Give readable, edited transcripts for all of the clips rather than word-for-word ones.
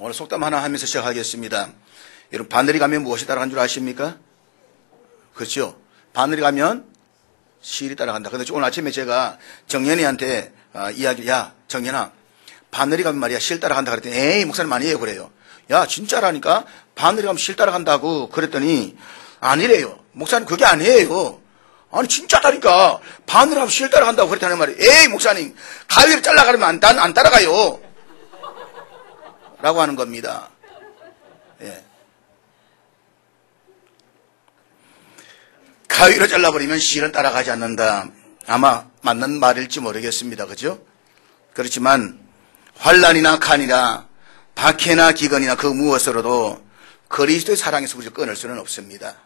오늘 속담 하나 하면서 시작하겠습니다. 여러분, 바늘이 가면 무엇이 따라간 줄 아십니까? 그렇죠? 바늘이 가면 실이 따라간다. 근데 오늘 아침에 제가 정연이한테 야, 정연아, 바늘이 가면 말이야, 실 따라간다 그랬더니, 에이, 목사님 아니에요. 그래요. 야, 진짜라니까? 바늘이 가면 실 따라간다고 그랬더니, 아니래요. 목사님, 그게 아니에요. 아니, 진짜다니까. 바늘이 가면 실 따라간다고 그랬다는 말이에요. 에이, 목사님, 가위를 잘라가려면 안 따라가요. 라고 하는 겁니다. 예. 가위로 잘라버리면 실은 따라가지 않는다. 아마 맞는 말일지 모르겠습니다. 그죠? 그렇지만 환난이나 칸이나 박해나 기근이나 그 무엇으로도 그리스도의 사랑에서 우리를 끊을 수는 없습니다.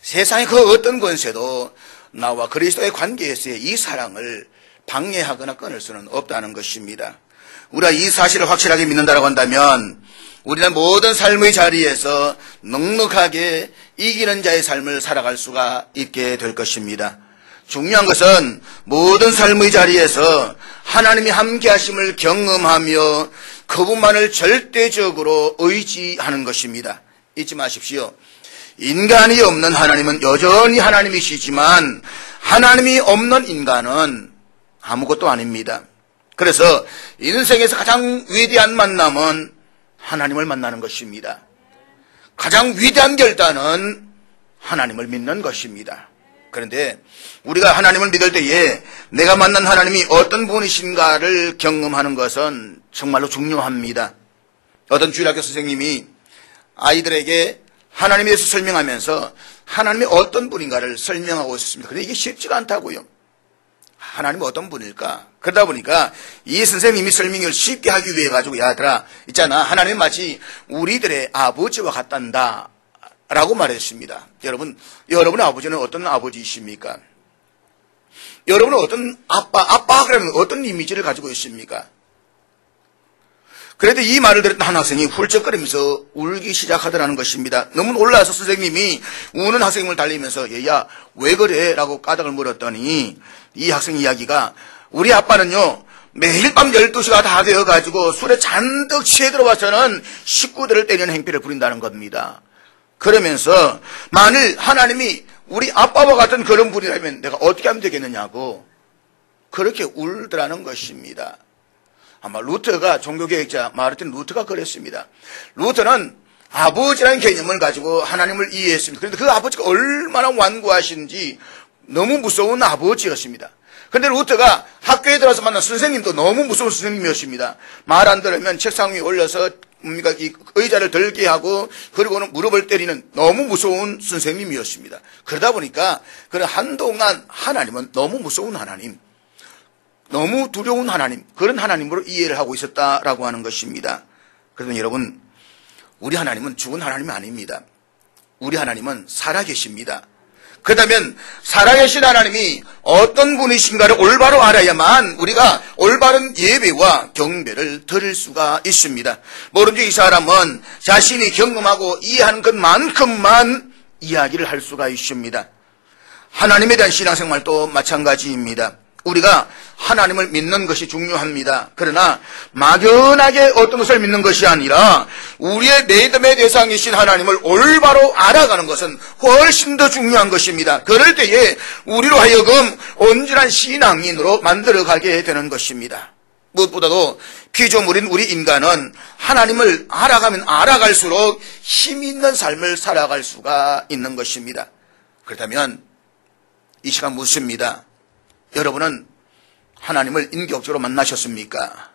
세상의 그 어떤 권세도 나와 그리스도의 관계에서의 이 사랑을 방해하거나 끊을 수는 없다는 것입니다. 우리가 이 사실을 확실하게 믿는다고 한다면 우리는 모든 삶의 자리에서 넉넉하게 이기는 자의 삶을 살아갈 수가 있게 될 것입니다. 중요한 것은 모든 삶의 자리에서 하나님이 함께 하심을 경험하며 그분만을 절대적으로 의지하는 것입니다. 잊지 마십시오. 인간이 없는 하나님은 여전히 하나님이시지만 하나님이 없는 인간은 아무것도 아닙니다. 그래서 인생에서 가장 위대한 만남은 하나님을 만나는 것입니다. 가장 위대한 결단은 하나님을 믿는 것입니다. 그런데 우리가 하나님을 믿을 때에 내가 만난 하나님이 어떤 분이신가를 경험하는 것은 정말로 중요합니다. 어떤 주일학교 선생님이 아이들에게 하나님에 대해서 설명하면서 하나님이 어떤 분인가를 설명하고 있었습니다. 그런데 이게 쉽지가 않다고요. 하나님은 어떤 분일까? 그러다 보니까 이 선생님이 설명을 쉽게 하기 위해 가지고, 야들아, 있잖아, 하나님 마치 우리들의 아버지와 같단다 라고 말했습니다. 여러분의 아버지는 어떤 아버지이십니까? 여러분은 어떤 아빠 그러면 어떤 이미지를 가지고 있습니까? 그래도 이 말을 들었던 한 학생이 훌쩍거리면서 울기 시작하더라는 것입니다. 너무 놀라서 선생님이 우는 학생을 달리면서, 얘야, 왜 그래? 라고 까닭을 물었더니 이 학생 이야기가, 우리 아빠는요, 매일 밤 12시가 다 되어가지고 술에 잔뜩 취해 들어와서는 식구들을 때리는 행패를 부린다는 겁니다. 그러면서 만일 하나님이 우리 아빠와 같은 그런 분이라면 내가 어떻게 하면 되겠느냐고 그렇게 울더라는 것입니다. 아마 루터가, 종교개혁자 마르틴 루터가 그랬습니다. 루터는 아버지라는 개념을 가지고 하나님을 이해했습니다. 그런데 그 아버지가 얼마나 완고하신지 너무 무서운 아버지였습니다. 그런데 루터가 학교에 들어서 만난 선생님도 너무 무서운 선생님이었습니다. 말 안 들으면 책상 위에 올려서 이 의자를 들게 하고 그리고는 무릎을 때리는 너무 무서운 선생님이었습니다. 그러다 보니까 그는 한동안 하나님은 너무 무서운 하나님, 너무 두려운 하나님, 그런 하나님으로 이해를 하고 있었다라고 하는 것입니다. 그래서 여러분, 우리 하나님은 죽은 하나님이 아닙니다. 우리 하나님은 살아계십니다. 그렇다면 살아계신 하나님이 어떤 분이신가를 올바로 알아야만 우리가 올바른 예배와 경배를 드릴 수가 있습니다. 모름지 이 사람은 자신이 경험하고 이해하는 것만큼만 이야기를 할 수가 있습니다. 하나님에 대한 신앙생활도 마찬가지입니다. 우리가 하나님을 믿는 것이 중요합니다. 그러나 막연하게 어떤 것을 믿는 것이 아니라 우리의 믿음의 대상이신 하나님을 올바로 알아가는 것은 훨씬 더 중요한 것입니다. 그럴 때에 우리로 하여금 온전한 신앙인으로 만들어가게 되는 것입니다. 무엇보다도 피조물인 우리 인간은 하나님을 알아가면 알아갈수록 힘 있는 삶을 살아갈 수가 있는 것입니다. 그렇다면 이 시간 묻습니다. 여러분은 하나님을 인격적으로 만나셨습니까?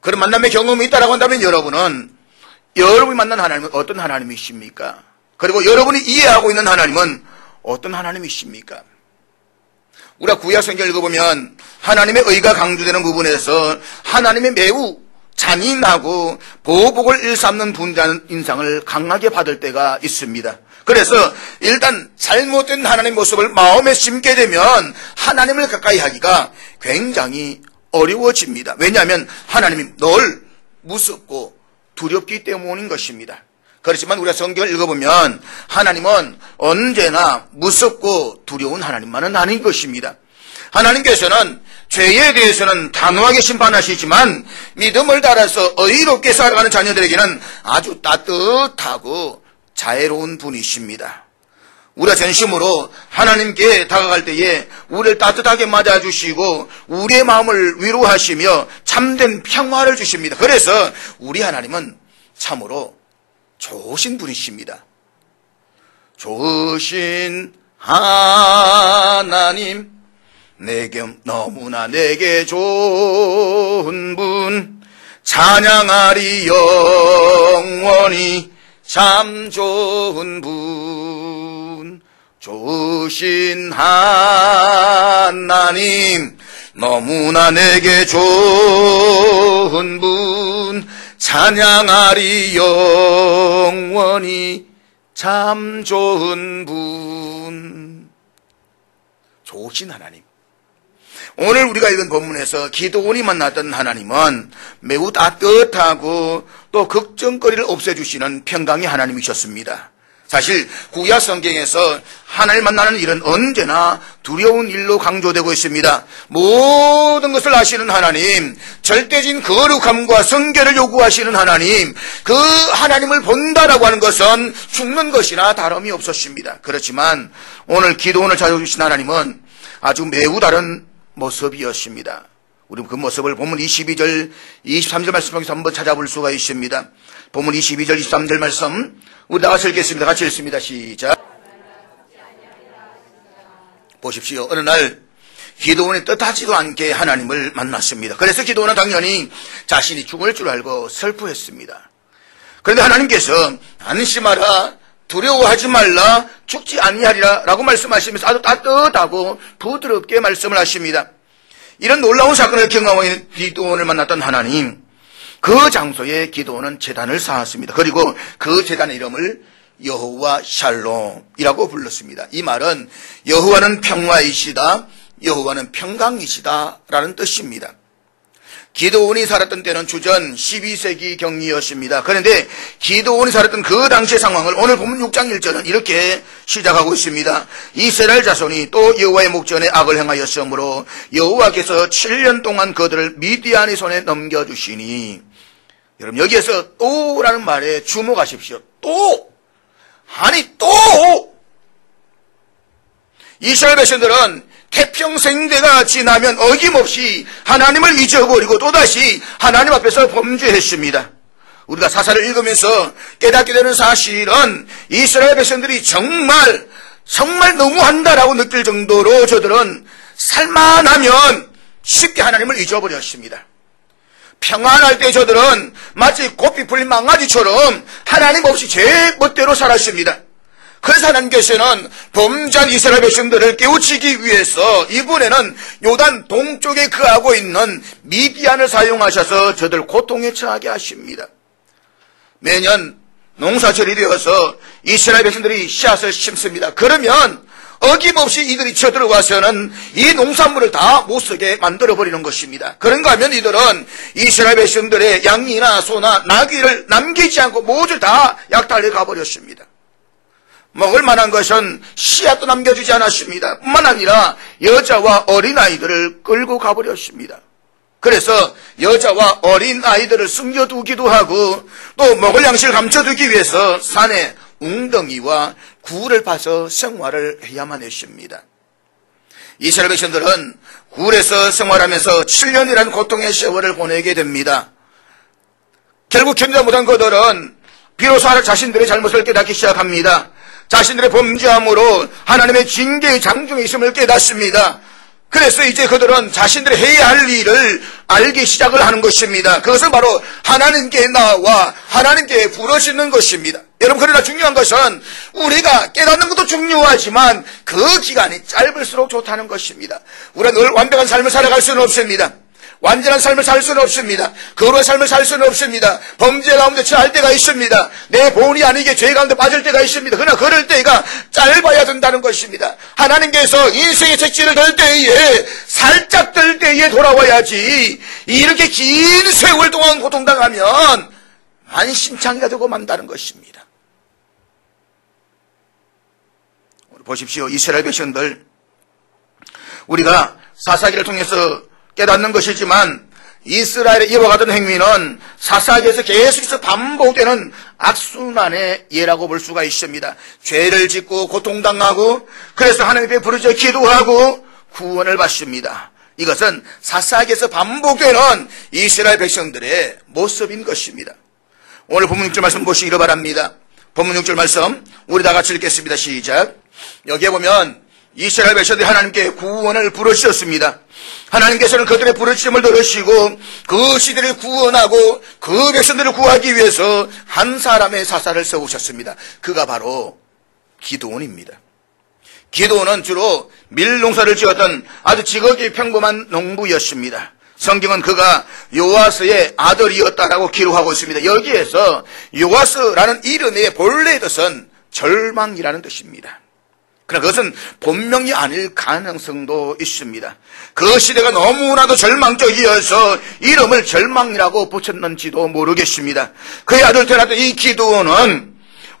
그런 만남의 경험이 있다고 한다면 여러분이 만난 하나님은 어떤 하나님이십니까? 그리고 여러분이 이해하고 있는 하나님은 어떤 하나님이십니까? 우리가 구약성경을 읽어보면 하나님의 의가 강조되는 부분에서 하나님의 매우 잔인하고 보복을 일삼는 분이라는 인상을 강하게 받을 때가 있습니다. 그래서 일단 잘못된 하나님의 모습을 마음에 심게 되면 하나님을 가까이 하기가 굉장히 어려워집니다. 왜냐하면 하나님이 늘 무섭고 두렵기 때문인 것입니다. 그렇지만 우리가 성경을 읽어보면 하나님은 언제나 무섭고 두려운 하나님만은 아닌 것입니다. 하나님께서는 죄에 대해서는 단호하게 심판하시지만 믿음을 따라서 의롭게 살아가는 자녀들에게는 아주 따뜻하고 자애로운 분이십니다. 우리가 전심으로 하나님께 다가갈 때에 우리를 따뜻하게 맞아주시고 우리의 마음을 위로하시며 참된 평화를 주십니다. 그래서 우리 하나님은 참으로 좋으신 분이십니다. 좋으신 하나님, 너무나 내게 좋은 분, 찬양하리 영원히 참 좋은 분. 좋으신 하나님, 너무나 내게 좋은 분, 찬양하리 영원히 참 좋은 분. 좋으신 하나님. 오늘 우리가 읽은 본문에서 기드온이 만났던 하나님은 매우 따뜻하고 또 걱정거리를 없애주시는 평강의 하나님이셨습니다. 사실 구약 성경에서 하나님 만나는 일은 언제나 두려운 일로 강조되고 있습니다. 모든 것을 아시는 하나님, 절대적인 거룩함과 성결을 요구하시는 하나님, 그 하나님을 본다라고 하는 것은 죽는 것이나 다름이 없었습니다. 그렇지만 오늘 기드온을 찾아주신 하나님은 아주 매우 다른 모습이었습니다. 우리 그 모습을 본문 22절, 23절 말씀 통해서 한번 찾아볼 수가 있습니다. 본문 22절, 23절 말씀 우리 다 같이 읽겠습니다. 같이 읽습니다. 시작. 보십시오. 어느 날 기드온이 뜻하지도 않게 하나님을 만났습니다. 그래서 기드온은 당연히 자신이 죽을 줄 알고 슬퍼했습니다. 그런데 하나님께서 안심하라, 두려워하지 말라, 죽지 아니하리라 라고 말씀하시면서 아주 따뜻하고 부드럽게 말씀을 하십니다. 이런 놀라운 사건을 경험하고 있는 기드온을 만났던 하나님, 그 장소에 기드온은 제단을 쌓았습니다. 그리고 그 제단의 이름을 여호와 샬롬이라고 불렀습니다. 이 말은 여호와는 평화이시다, 여호와는 평강이시다 라는 뜻입니다. 기드온이 살았던 때는 주전 12세기 경이었습니다. 그런데 기드온이 살았던 그 당시의 상황을 오늘 본문 6장 1절은 이렇게 시작하고 있습니다. 이스라엘 자손이 또 여호와의 목전에 악을 행하였으므로 여호와께서 7년 동안 그들을 미디안의 손에 넘겨주시니. 여러분 여기에서 또라는 말에 주목하십시오. 또! 아니 또! 이스라엘 백성들은 태평생대가 지나면 어김없이 하나님을 잊어버리고 또다시 하나님 앞에서 범죄했습니다. 우리가 사사를 읽으면서 깨닫게 되는 사실은 이스라엘 백성들이 정말 너무한다라고 느낄 정도로 저들은 살만하면 쉽게 하나님을 잊어버렸습니다. 평안할 때 저들은 마치 고삐 풀린 망아지처럼 하나님 없이 제 멋대로 살았습니다. 그래서 하나님께서는 범죄한 이스라엘 백성들을 깨우치기 위해서 이번에는 요단 동쪽에 거하고 있는 미디안을 사용하셔서 저들 고통에 처하게 하십니다. 매년 농사철이 되어서 이스라엘 백성들이 씨앗을 심습니다. 그러면 어김없이 이들이 쳐들어와서는 이 농산물을 다 못쓰게 만들어버리는 것입니다. 그런가 하면 이들은 이스라엘 백성들의 양이나 소나 나귀를 남기지 않고 모두 다 약탈해 가버렸습니다. 먹을 만한 것은 씨앗도 남겨주지 않았습니다. 뿐만 아니라 여자와 어린아이들을 끌고 가버렸습니다. 그래서 여자와 어린아이들을 숨겨두기도 하고 또 먹을 양식을 감춰두기 위해서 산에 웅덩이와 굴을 파서 생활을 해야만 했습니다. 이스라엘 백성들은 굴에서 생활하면서 7년이라는 고통의 세월을 보내게 됩니다. 결국 견디다 못한 그들은 비로소 자신들의 잘못을 깨닫기 시작합니다. 자신들의 범죄함으로 하나님의 징계의 장중에 있음을 깨닫습니다. 그래서 이제 그들은 자신들이 해야 할 일을 알기 시작을 하는 것입니다. 그것은 바로 하나님께 나와 하나님께 부르짖는 것입니다. 여러분, 그러나 중요한 것은 우리가 깨닫는 것도 중요하지만 그 기간이 짧을수록 좋다는 것입니다. 우리가 늘 완벽한 삶을 살아갈 수는 없습니다. 완전한 삶을 살 수는 없습니다. 거룩한 삶을 살 수는 없습니다. 범죄 가운데 처할 때가 있습니다. 내 본의 아니게 죄 가운데 빠질 때가 있습니다. 그러나 그럴 때가 짧아야 된다는 것입니다. 하나님께서 인생의 책지를 들 때에 살짝 들 때에 돌아와야지 이렇게 긴 세월 동안 고통당하면 만신창이가 되고 만다는 것입니다. 보십시오. 이스라엘 백성들, 우리가 사사기를 통해서 깨닫는 것이지만 이스라엘의 이와 같은 행위는 사사기에서 계속해서 반복되는 악순환의 예라고 볼 수가 있습니다. 죄를 짓고 고통당하고 그래서 하나님 앞에 부르짖어 기도하고 구원을 받습니다. 이것은 사사기에서 반복되는 이스라엘 백성들의 모습인 것입니다. 오늘 본문 6절 말씀 보시기를 바랍니다. 본문 6절 말씀 우리 다 같이 읽겠습니다. 시작. 여기에 보면 이스라엘 백성들이 하나님께 구원을 부르짖었습니다. 하나님께서는 그들의 부르짖음을 들으시고 그 시대를 구원하고 그 백성들을 구하기 위해서 한 사람의 사사를 세우셨습니다. 그가 바로 기드온입니다. 기드온은 주로 밀농사를 지었던 아주 지극히 평범한 농부였습니다. 성경은 그가 요아스의 아들이었다라고 기록하고 있습니다. 여기에서 요아스라는 이름의 본래의 뜻은 절망이라는 뜻입니다. 그러나 그것은 본명이 아닐 가능성도 있습니다. 그 시대가 너무나도 절망적이어서 이름을 절망이라고 붙였는지도 모르겠습니다. 그의 아들 되었던 이 기드온은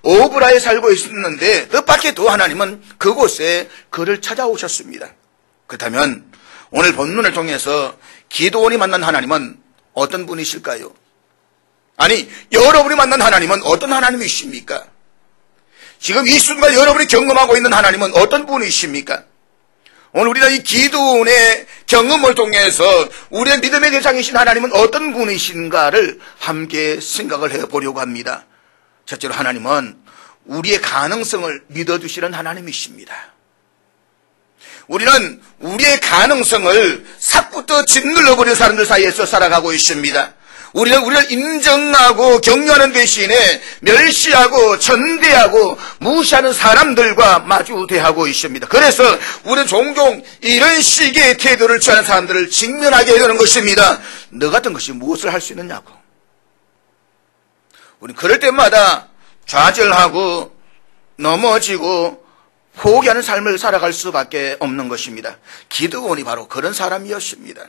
오브라에 살고 있었는데 뜻밖에도 하나님은 그곳에 그를 찾아오셨습니다. 그렇다면 오늘 본문을 통해서 기드온이 만난 하나님은 어떤 분이실까요? 아니, 여러분이 만난 하나님은 어떤 하나님이십니까? 지금 이 순간 여러분이 경험하고 있는 하나님은 어떤 분이십니까? 오늘 우리가 이 기드온의 경험을 통해서 우리의 믿음의 대상이신 하나님은 어떤 분이신가를 함께 생각을 해보려고 합니다. 첫째로 하나님은 우리의 가능성을 믿어주시는 하나님이십니다. 우리는 우리의 가능성을 삭부터 짓눌러버리는 사람들 사이에서 살아가고 있습니다. 우리는 우리를 인정하고 격려하는 대신에 멸시하고 천대하고 무시하는 사람들과 마주대하고 있습니다. 그래서 우리는 종종 이런 식의 태도를 취하는 사람들을 직면하게 되는 것입니다. 너 같은 것이 무엇을 할 수 있느냐고. 우리는 그럴 때마다 좌절하고 넘어지고 포기하는 삶을 살아갈 수밖에 없는 것입니다. 기드온이 바로 그런 사람이었습니다.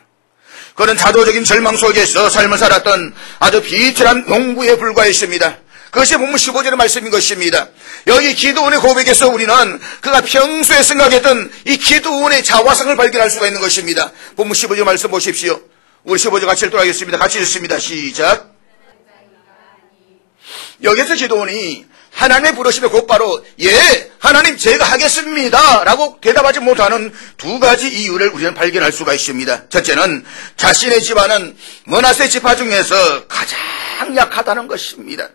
그런 자도적인 절망 속에서 삶을 살았던 아주 비틀한 농부에 불과했습니다. 그것이 본문 15절의 말씀인 것입니다. 여기 기드온의 고백에서 우리는 그가 평소에 생각했던 이 기드온의 자화상을 발견할 수가 있는 것입니다. 본문 15절 말씀 보십시오. 우리 15절 같이 읽도록 하겠습니다. 같이 읽습니다. 시작. 여기서 기드온이 하나님의 부르심에 곧바로 예, 하나님 제가 하겠습니다 라고 대답하지 못하는 두 가지 이유를 우리는 발견할 수가 있습니다. 첫째는 자신의 집안은 므낫세 지파 중에서 가장 약하다는 것입니다.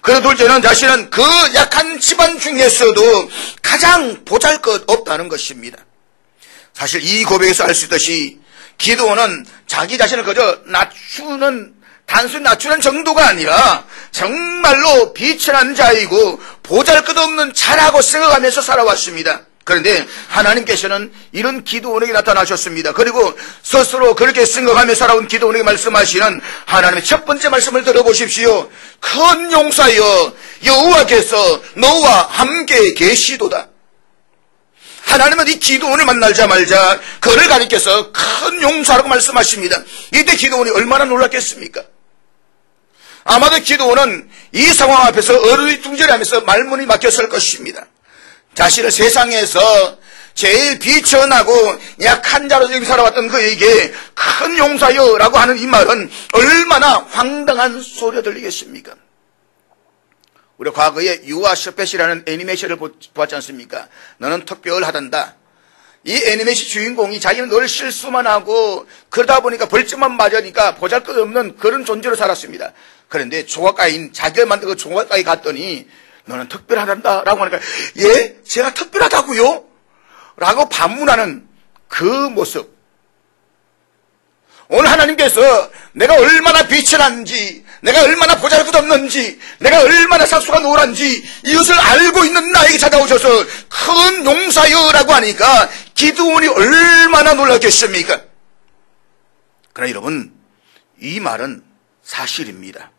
그리고 둘째는 자신은 그 약한 집안 중에서도 가장 보잘것없다는 것입니다. 사실 이 고백에서 알 수 있듯이 기드온은 자기 자신을 그저 단순히 낮추는 정도가 아니라 정말로 비천한 자이고 보잘것없는 자라고 생각하면서 살아왔습니다. 그런데 하나님께서는 이런 기드온에게 나타나셨습니다. 그리고 스스로 그렇게 생각하며 살아온 기드온에게 말씀하시는 하나님의 첫 번째 말씀을 들어보십시오. 큰 용사여 여호와께서 너와 함께 계시도다. 하나님은 이 기드온을 만나자마자 그를 가리켜서 큰 용사라고 말씀하십니다. 이때 기드온이 얼마나 놀랐겠습니까? 아마도 기드온은 이 상황 앞에서 어리둥절하면서 말문이 막혔을 것입니다. 자신을 세상에서 제일 비천하고 약한 자로 살아왔던 그에게 큰 용사여라고 하는 이 말은 얼마나 황당한 소리가 들리겠습니까? 우리가 과거에 유아 셔펫이라는 애니메이션을 보았지 않습니까? 너는 특별하단다. 이 애니메이션 주인공이 자기는 늘 실수만 하고 그러다 보니까 벌점만 맞으니까 보잘것없는 그런 존재로 살았습니다. 그런데 조각가인 자기를 만든 그 조각가에 갔더니 너는 특별하단다 라고 하니까 예? 제가 특별하다고요? 라고 반문하는 그 모습. 오늘 하나님께서 내가 얼마나 비천한지, 내가 얼마나 보잘것없는지, 내가 얼마나 삭수가 노란지 이것을 알고 있는 나에게 찾아오셔서 큰 용사여라고 하니까 기드온이 얼마나 놀랐겠습니까? 그러나 여러분, 이 말은 사실입니다.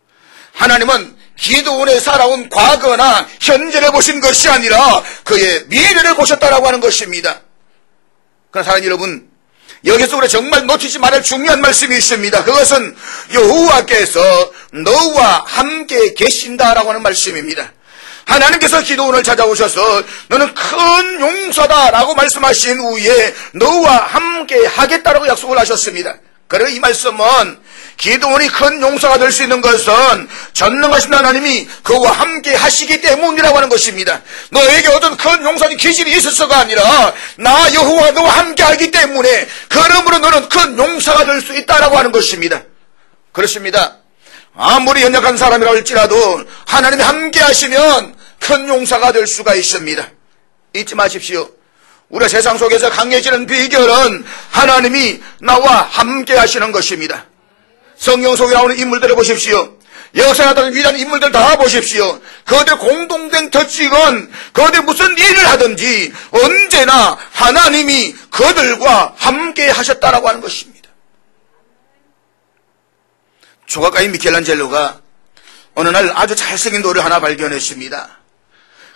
하나님은 기드온에 살아온 과거나 현재를 보신 것이 아니라 그의 미래를 보셨다라고 하는 것입니다. 그러나 사랑하는 여러분, 여기서 우리가 정말 놓치지 말할 중요한 말씀이 있습니다. 그것은 여호와께서 너와 함께 계신다라고 하는 말씀입니다. 하나님께서 기도원을 찾아오셔서 너는 큰 용사다라고 말씀하신 후에 너와 함께 하겠다라고 약속을 하셨습니다. 그리고 이 말씀은 기도원이 큰 용사가 될 수 있는 것은 전능하신 하나님이 그와 함께 하시기 때문이라고 하는 것입니다. 너에게 어떤 큰 용사의 기질이 있어서가 아니라 나 여호와 너와 함께 하기 때문에 그러므로 너는 큰 용사가 될 수 있다라고 하는 것입니다. 그렇습니다. 아무리 연약한 사람이라 할지라도 하나님이 함께 하시면 큰 용사가 될 수가 있습니다. 잊지 마십시오. 우리 세상 속에서 강해지는 비결은 하나님이 나와 함께 하시는 것입니다. 성경 속에 나오는 인물들을 보십시오. 역사에 나타난 위대한 인물들 다 보십시오. 그들 공동된 특징은 그들 무슨 일을 하든지 언제나 하나님이 그들과 함께 하셨다라고 하는 것입니다. 조각가인 미켈란젤로가 어느 날 아주 잘생긴 돌을 하나 발견했습니다.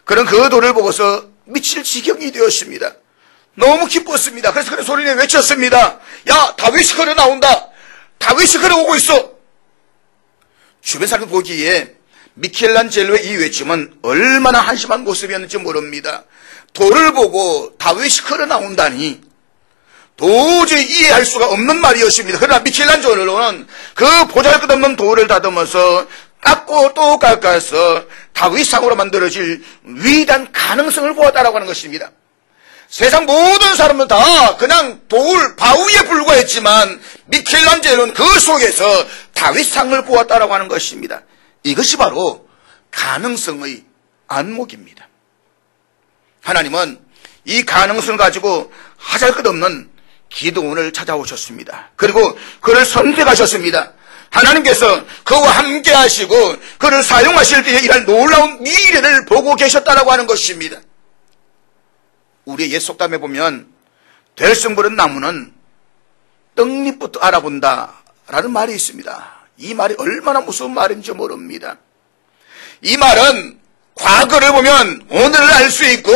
그런 그 돌을 보고서 미칠 지경이 되었습니다. 너무 기뻤습니다. 그래서 그런 소리를 외쳤습니다. 야, 다윗이 걸어 나온다. 다윗이 걸어오고 있어. 주변 사람들 보기에 미켈란젤로의 이 외침은 얼마나 한심한 모습이었는지 모릅니다. 돌을 보고 다윗이 걸어 나온다니 도저히 이해할 수가 없는 말이었습니다. 그러나 미켈란젤로는 그 보잘것없는 돌을 다듬어서 깎고 또 깎아서 다윗상으로 만들어질 위대한 가능성을 보았다라고 하는 것입니다. 세상 모든 사람은 다 그냥 돌 바위에 불과했지만 미켈란젤로는 그 속에서 다윗상을 보았다라고 하는 것입니다. 이것이 바로 가능성의 안목입니다. 하나님은 이 가능성을 가지고 하잘것없는 기도원을 찾아오셨습니다. 그리고 그를 선택하셨습니다. 하나님께서 그와 함께 하시고 그를 사용하실 때에 이런 놀라운 미래를 보고 계셨다라고 하는 것입니다. 우리의 옛 속담에 보면 될성부른 나무는 떡잎부터 알아본다라는 말이 있습니다. 이 말이 얼마나 무서운 말인지 모릅니다. 이 말은 과거를 보면 오늘을 알 수 있고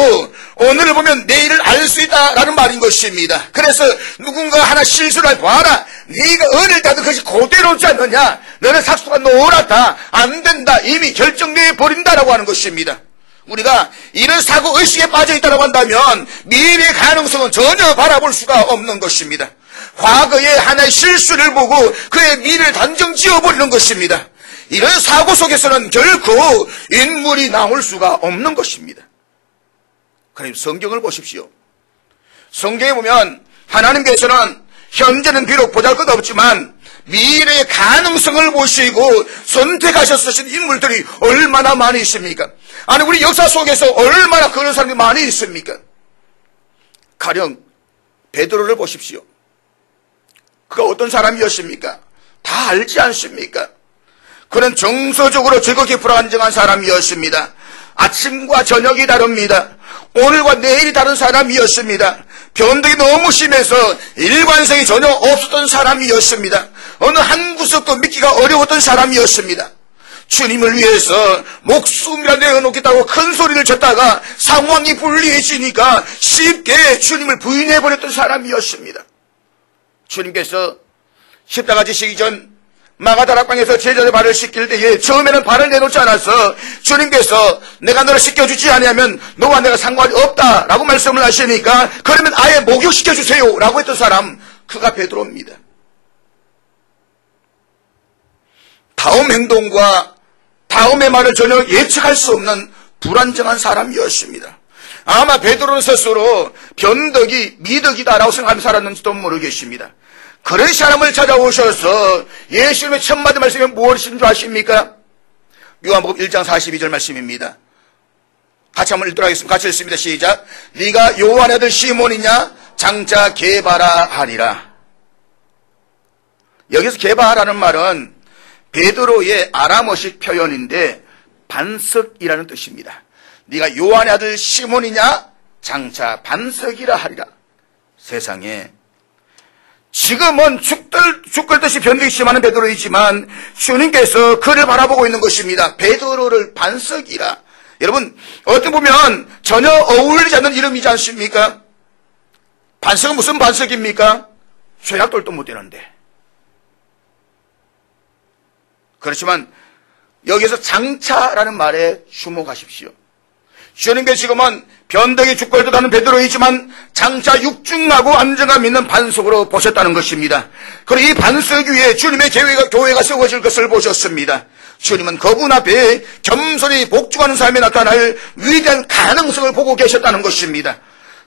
오늘을 보면 내일을 알 수 있다라는 말인 것입니다. 그래서 누군가 하나 실수를 봐라. 네가 어릴 때도 그것이 그대로지 않느냐. 너는 삭수가 노랗다. 안 된다. 이미 결정되어 버린다라고 하는 것입니다. 우리가 이런 사고 의식에 빠져 있다고 한다면 미래의 가능성은 전혀 바라볼 수가 없는 것입니다. 과거의 하나의 실수를 보고 그의 미래를 단정 지어버리는 것입니다. 이런 사고 속에서는 결코 인물이 나올 수가 없는 것입니다. 그럼 성경을 보십시오. 성경에 보면 하나님께서는 현재는 비록 보잘것없지만 미래의 가능성을 보시고 선택하셨으신 인물들이 얼마나 많이 있습니까? 아니 우리 역사 속에서 얼마나 그런 사람이 많이 있습니까? 가령 베드로를 보십시오. 그가 어떤 사람이었습니까? 다 알지 않습니까? 그는 정서적으로 즐겁게 불안정한 사람이었습니다. 아침과 저녁이 다릅니다. 오늘과 내일이 다른 사람이었습니다. 변덕이 너무 심해서 일관성이 전혀 없었던 사람이었습니다. 어느 한 구석도 믿기가 어려웠던 사람이었습니다. 주님을 위해서 목숨이라 내어놓겠다고 큰 소리를 쳤다가 상황이 불리해지니까 쉽게 주님을 부인해버렸던 사람이었습니다. 주님께서 십자가 지시기 전 마가다락방에서 제자들 발을 씻길 때에 처음에는 발을 내놓지 않아서 주님께서 내가 너를 씻겨주지 아니하면 너와 내가 상관이 없다라고 말씀을 하시니까 그러면 아예 목욕시켜주세요 라고 했던 사람 그가 베드로입니다. 다음 행동과 다음의 말을 전혀 예측할 수 없는 불안정한 사람이었습니다. 아마 베드로는 스스로 변덕이 미덕이다라고 생각하며 살았는지도 모르겠습니다. 그런 사람을 찾아오셔서 예수님의 첫 마디 말씀이 무엇인 줄 아십니까? 요한복음 1장 42절 말씀입니다. 같이 한번 읽도록 하겠습니다. 같이 읽습니다. 시작. 네가 요한의 아들 시몬이냐? 장차 게바라 하니라. 여기서 게바라는 말은 베드로의 아람어식 표현인데 반석이라는 뜻입니다. 네가 요한의 아들 시몬이냐? 장차 반석이라 하리라. 세상에 지금은 죽을 듯이 변덕이 심하는 베드로이지만 주님께서 그를 바라보고 있는 것입니다. 베드로를 반석이라. 여러분 어떻게 보면 전혀 어울리지 않는 이름이지 않습니까? 반석은 무슨 반석입니까? 죄악돌도 못 되는데. 그렇지만 여기서 장차라는 말에 주목하십시오. 주님께 지금은 변덕이 죽벌듯 하는 베드로이지만 장차 육중하고 안정감 있는 반석으로 보셨다는 것입니다. 그리고 이 반석 위에 주님의 교회가 세워질 것을 보셨습니다. 주님은 그분 앞에 겸손히 복종하는 삶에 나타날 위대한 가능성을 보고 계셨다는 것입니다.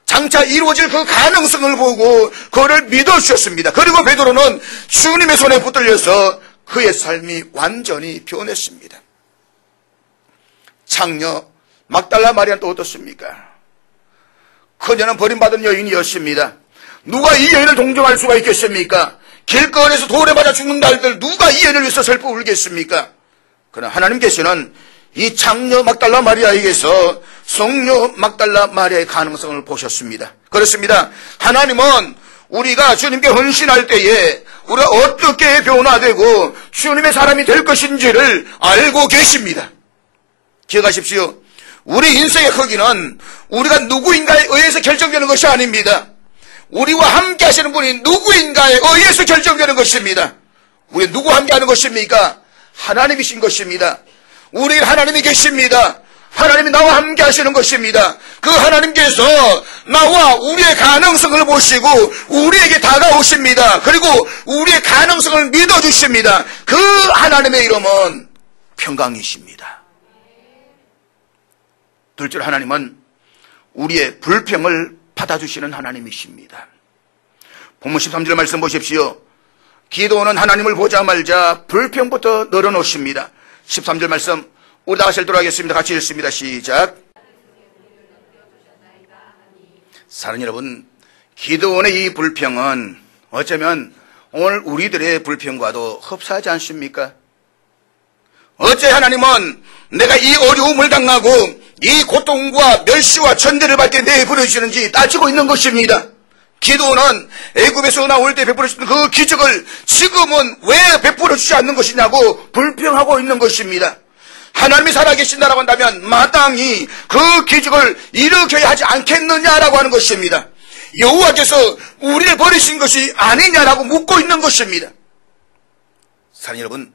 장차 이루어질 그 가능성을 보고 그를 믿어주셨습니다. 그리고 베드로는 주님의 손에 붙들려서 그의 삶이 완전히 변했습니다. 창녀 막달라 마리아는 또 어떻습니까? 그녀는 버림받은 여인이었습니다. 누가 이 여인을 동정할 수가 있겠습니까? 길거리에서 돌에 맞아 죽는 날들 누가 이 여인을 위해서 슬퍼 울겠습니까? 그러나 하나님께서는 이 창녀 막달라 마리아에게서 성녀 막달라 마리아의 가능성을 보셨습니다. 그렇습니다. 하나님은 우리가 주님께 헌신할 때에 우리가 어떻게 변화되고 주님의 사람이 될 것인지를 알고 계십니다. 기억하십시오. 우리 인생의 크기는 우리가 누구인가에 의해서 결정되는 것이 아닙니다. 우리와 함께 하시는 분이 누구인가에 의해서 결정되는 것입니다. 우리 누구와 함께 하는 것입니까? 하나님이신 것입니다. 우리 하나님이 계십니다. 하나님이 나와 함께 하시는 것입니다. 그 하나님께서 나와 우리의 가능성을 보시고 우리에게 다가오십니다. 그리고 우리의 가능성을 믿어주십니다. 그 하나님의 이름은 평강이십니다. 둘째로 하나님은 우리의 불평을 받아주시는 하나님이십니다. 본문 13절 말씀 보십시오. 기도는 하나님을 보자 말자 불평부터 늘어놓습니다. 13절 말씀 우리 다 같이 읽도록 하겠습니다. 같이 읽습니다. 시작. 사랑하는 여러분, 기도원의 이 불평은 어쩌면 오늘 우리들의 불평과도 흡사하지 않습니까? 어째 하나님은 내가 이 어려움을 당하고 이 고통과 멸시와 천대를 받을 때 내버려 주시는지 따지고 있는 것입니다. 기도는 애굽에서 나올 때 베풀어 주신 그 기적을 지금은 왜 베풀어 주지 않는 것이냐고 불평하고 있는 것입니다. 하나님이 살아계신다라고 한다면 마땅히 그 기적을 일으켜야 하지 않겠느냐라고 하는 것입니다. 여호와께서 우리를 버리신 것이 아니냐라고 묻고 있는 것입니다. 사랑하는 여러분,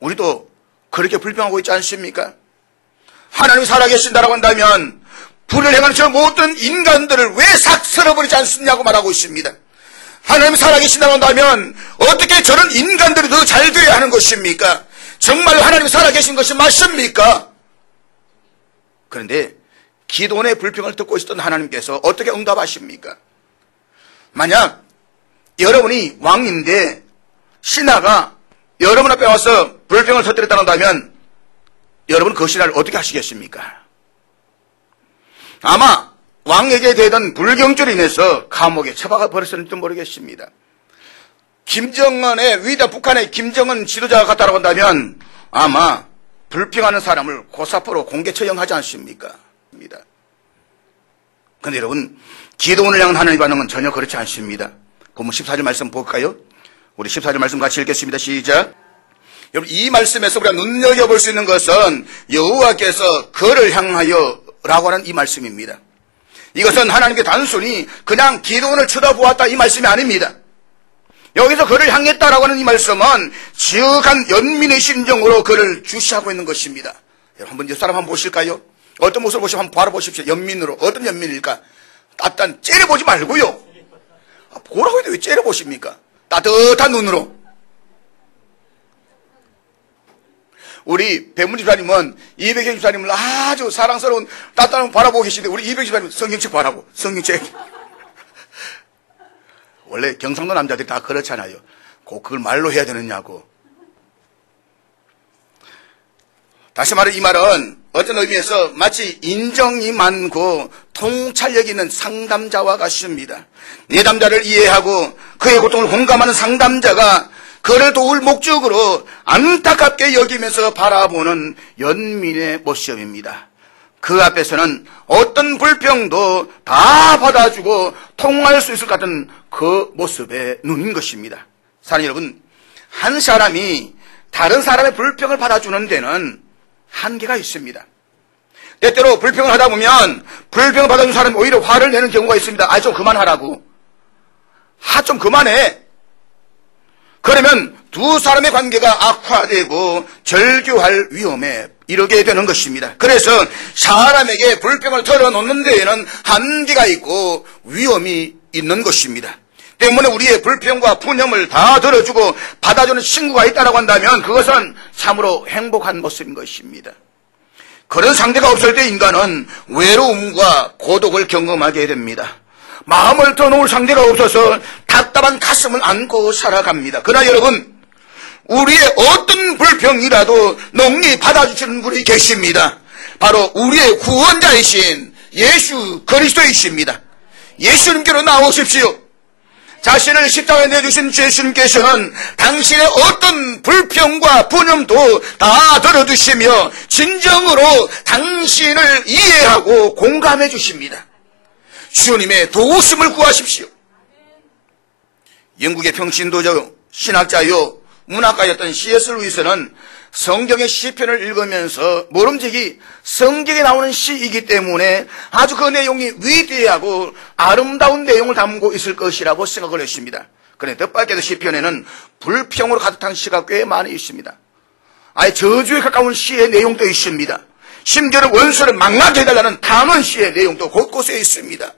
우리도 그렇게 불평하고 있지 않습니까? 하나님이 살아계신다라고 한다면 불을 행하는 저 모든 인간들을 왜 싹 쓸어버리지 않습냐고 말하고 있습니다. 하나님이 살아계신다고 한다면 어떻게 저런 인간들이 더 잘 되어야 하는 것입니까? 정말로 하나님이 살아계신 것이 맞습니까? 그런데 기도원의 불평을 듣고 있었던 하나님께서 어떻게 응답하십니까? 만약 여러분이 왕인데 신하가 여러분 앞에 와서 불평을 터뜨렸다고 한다면 여러분 그 신하를 어떻게 하시겠습니까? 아마 왕에게 대던 불경죄로 인해서 감옥에 처박아 버렸을지도 모르겠습니다. 김정은의 위대한 북한의 김정은 지도자가 같다고 한다면 아마 불평하는 사람을 고사포로 공개 처형하지 않습니까? 그런데 여러분, 기도원을 향한 하나님의 반응은 전혀 그렇지 않습니다. 본문 14절 말씀 볼까요? 우리 14절 말씀 같이 읽겠습니다. 시작. 여러분, 이 말씀에서 우리가 눈여겨볼 수 있는 것은 여호와께서 그를 향하여 라고 하는 이 말씀입니다. 이것은 하나님께 단순히 그냥 기도원을 쳐다보았다 이 말씀이 아닙니다. 여기서 그를 향했다라고 하는 이 말씀은 지극한 연민의 심정으로 그를 주시하고 있는 것입니다. 한번 이 사람 한번 보실까요? 어떤 모습을 보시면 한번 바라보십시오. 연민으로. 어떤 연민일까? 일단 째려보지 말고요. 보라고 해도 왜 째려보십니까? 따뜻한 눈으로. 우리 배문 집사님은 이백영 집사님을 아주 사랑스러운 따뜻한 바라보고 계시는데 우리 이백영 집사님은 성경책 바라고. 성경책. 원래 경상도 남자들이 다 그렇잖아요. 꼭 그걸 말로 해야 되느냐고. 다시 말해 이 말은 어떤 의미에서 마치 인정이 많고 통찰력 있는 상담자와 같습니다. 내담자를 이해하고 그의 고통을 공감하는 상담자가 그를 도울 목적으로 안타깝게 여기면서 바라보는 연민의 모습입니다. 그 앞에서는 어떤 불평도 다 받아주고 통할 수 있을 것 같은 그 모습의 눈인 것입니다. 사랑하는 여러분, 한 사람이 다른 사람의 불평을 받아주는 데는 한계가 있습니다. 때때로 불평을 하다 보면 불평을 받아주는 사람이 오히려 화를 내는 경우가 있습니다. 좀 그만하라고. 좀 그만해. 그러면 두 사람의 관계가 악화되고 절교할 위험에 이르게 되는 것입니다. 그래서 사람에게 불평을 털어놓는 데에는 한계가 있고 위험이 있는 것입니다. 때문에 우리의 불평과 푸념을 다 들어주고 받아주는 친구가 있다고 한다면 그것은 참으로 행복한 모습인 것입니다. 그런 상대가 없을 때 인간은 외로움과 고독을 경험하게 됩니다. 마음을 터놓을 상대가 없어서 답답한 가슴을 안고 살아갑니다. 그러나 여러분, 우리의 어떤 불평이라도 넉리 받아주시는 분이 계십니다. 바로 우리의 구원자이신 예수 그리스도이십니다. 예수님께로 나오십시오. 자신을 십자가에 내주신 예수님께서는 당신의 어떤 불평과 푸념도 다 들어주시며 진정으로 당신을 이해하고 공감해 주십니다. 주님의 도우심을 구하십시오. 영국의 평신도적 신학자요 문학가였던 C.S. 루이스는 성경의 시편을 읽으면서 모름지기 성경에 나오는 시이기 때문에 아주 그 내용이 위대하고 아름다운 내용을 담고 있을 것이라고 생각을 했습니다. 그런데 뜻밖에도 시편에는 불평으로 가득한 시가 꽤 많이 있습니다. 아예 저주에 가까운 시의 내용도 있습니다. 심지어는 원수를 망하게 해달라는 단언 시의 내용도 곳곳에 있습니다.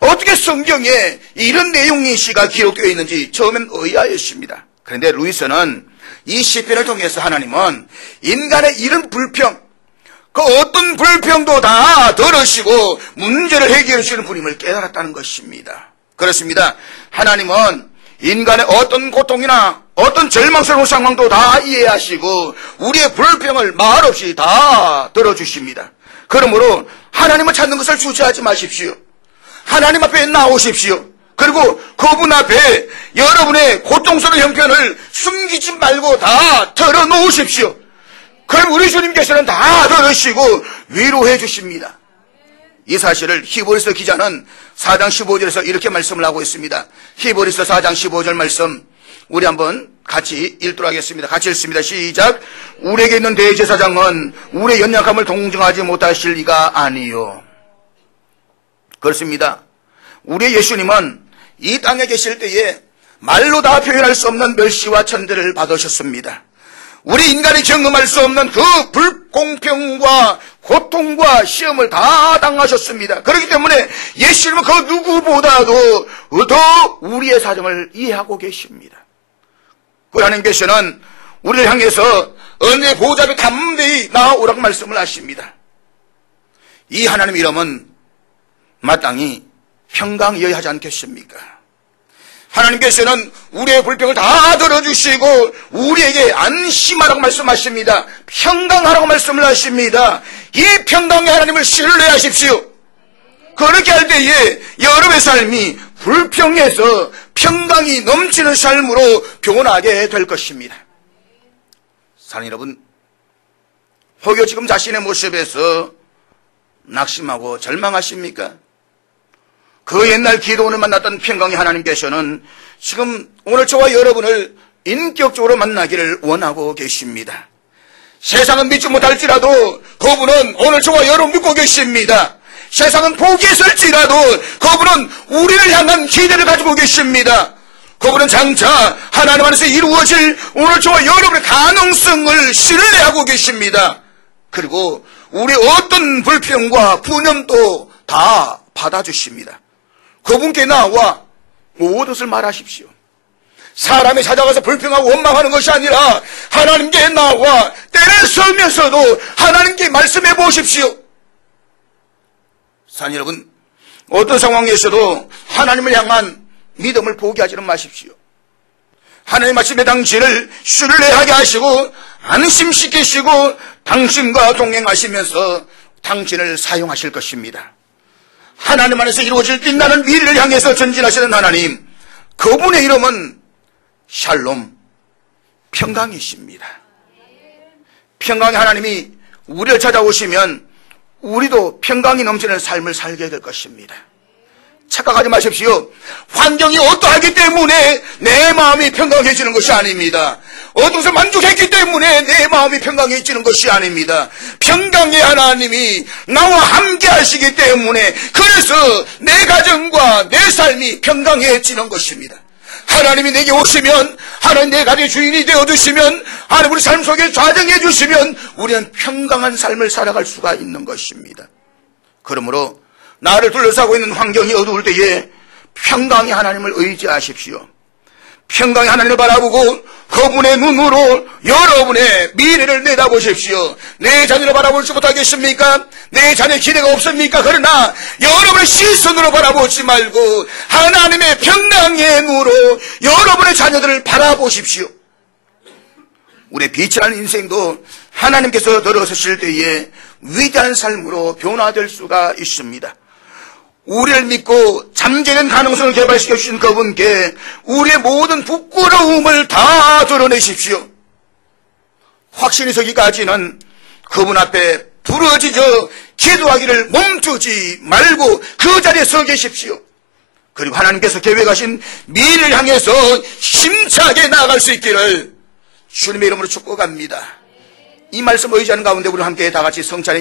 어떻게 성경에 이런 내용의 시가 기록되어 있는지 처음엔 의아했습니다. 그런데 루이스는 이 시편을 통해서 하나님은 인간의 이런 불평, 그 어떤 불평도 다 들으시고 문제를 해결해 주시는 분임을 깨달았다는 것입니다. 그렇습니다. 하나님은 인간의 어떤 고통이나 어떤 절망스러운 상황도 다 이해하시고 우리의 불평을 말없이 다 들어주십니다. 그러므로 하나님을 찾는 것을 주저하지 마십시오. 하나님 앞에 나오십시오. 그리고 그분 앞에 여러분의 고통스러운 형편을 숨기지 말고 다 털어놓으십시오. 그럼 우리 주님께서는 다 들으시고 위로해 주십니다. 이 사실을 히브리서 기자는 4장 15절에서 이렇게 말씀을 하고 있습니다. 히브리서 4장 15절 말씀 우리 한번 같이 읽도록 하겠습니다. 같이 읽습니다. 시작. 우리에게 있는 대제사장은 우리의 연약함을 동정하지 못하실 리가 아니요. 그렇습니다. 우리의 예수님은 이 땅에 계실 때에 말로 다 표현할 수 없는 멸시와 천대를 받으셨습니다. 우리 인간이 경험할 수 없는 그 불공평과 고통과 시험을 다 당하셨습니다. 그렇기 때문에 예수님은 그 누구보다도 더 우리의 사정을 이해하고 계십니다. 그 하나님께서는 우리를 향해서 은혜의 보좌 앞에 담대히 나아오라고 말씀을 하십니다. 이 하나님 이름은 마땅히 평강이어야 하지 않겠습니까? 하나님께서는 우리의 불평을 다 들어주시고 우리에게 안심하라고 말씀하십니다. 평강하라고 말씀을 하십니다. 이 평강의 하나님을 신뢰하십시오. 그렇게 할 때에 여러분의 삶이 불평에서 평강이 넘치는 삶으로 변하게 될 것입니다. 사랑하는 여러분, 혹여 지금 자신의 모습에서 낙심하고 절망하십니까? 그 옛날 기도원을 만났던 평강의 하나님께서는 지금 오늘 저와 여러분을 인격적으로 만나기를 원하고 계십니다. 세상은 믿지 못할지라도 그분은 오늘 저와 여러분 믿고 계십니다. 세상은 포기했을지라도 그분은 우리를 향한 기대를 가지고 계십니다. 그분은 장차 하나님 안에서 이루어질 오늘 저와 여러분의 가능성을 신뢰하고 계십니다. 그리고 우리 어떤 불평과 푸념도 다 받아주십니다. 그분께 나와 모든 것을 말하십시오. 사람이 찾아가서 불평하고 원망하는 것이 아니라 하나님께 나와 때를 쓰면서도 하나님께 말씀해 보십시오. 사랑하는 여러분, 어떤 상황에서도 하나님을 향한 믿음을 포기하지는 마십시오. 하나님 말씀에 당신을 신뢰하게 하시고 안심시키시고 당신과 동행하시면서 당신을 사용하실 것입니다. 하나님 안에서 이루어질 빛나는 미래를 향해서 전진하시는 하나님, 그분의 이름은 샬롬, 평강이십니다. 평강의 하나님이 우리를 찾아오시면 우리도 평강이 넘치는 삶을 살게 될 것입니다. 착각하지 마십시오. 환경이 어떠하기 때문에 내 마음이 평강해지는 것이 아닙니다. 어떤 것을 만족했기 때문에 내 마음이 평강해지는 것이 아닙니다. 평강의 하나님이 나와 함께 하시기 때문에 그래서 내 가정과 내 삶이 평강해지는 것입니다. 하나님이 내게 오시면, 하나님 내 가정의 주인이 되어주시면, 하나님 우리 삶 속에 좌정해 주시면 우리는 평강한 삶을 살아갈 수가 있는 것입니다. 그러므로 나를 둘러싸고 있는 환경이 어두울 때에 평강의 하나님을 의지하십시오. 평강의 하나님을 바라보고 그분의 눈으로 여러분의 미래를 내다보십시오. 내 자녀를 바라볼 수 못하겠습니까? 내 자녀의 기대가 없습니까? 그러나 여러분의 시선으로 바라보지 말고 하나님의 평강의 눈으로 여러분의 자녀들을 바라보십시오. 우리의 빛이라는 인생도 하나님께서 들어서실 때에 위대한 삶으로 변화될 수가 있습니다. 우리를 믿고 잠재된 가능성을 개발시켜 주신 그분께 우리의 모든 부끄러움을 다 드러내십시오. 확신이 서기까지는 그분 앞에 부르짖어 기도하기를 멈추지 말고 그 자리에 서 계십시오. 그리고 하나님께서 계획하신 미래를 향해서 힘차게 나아갈 수 있기를 주님의 이름으로 축복합니다. 이 말씀 의지하는 가운데 우리 함께 다 같이 성찬에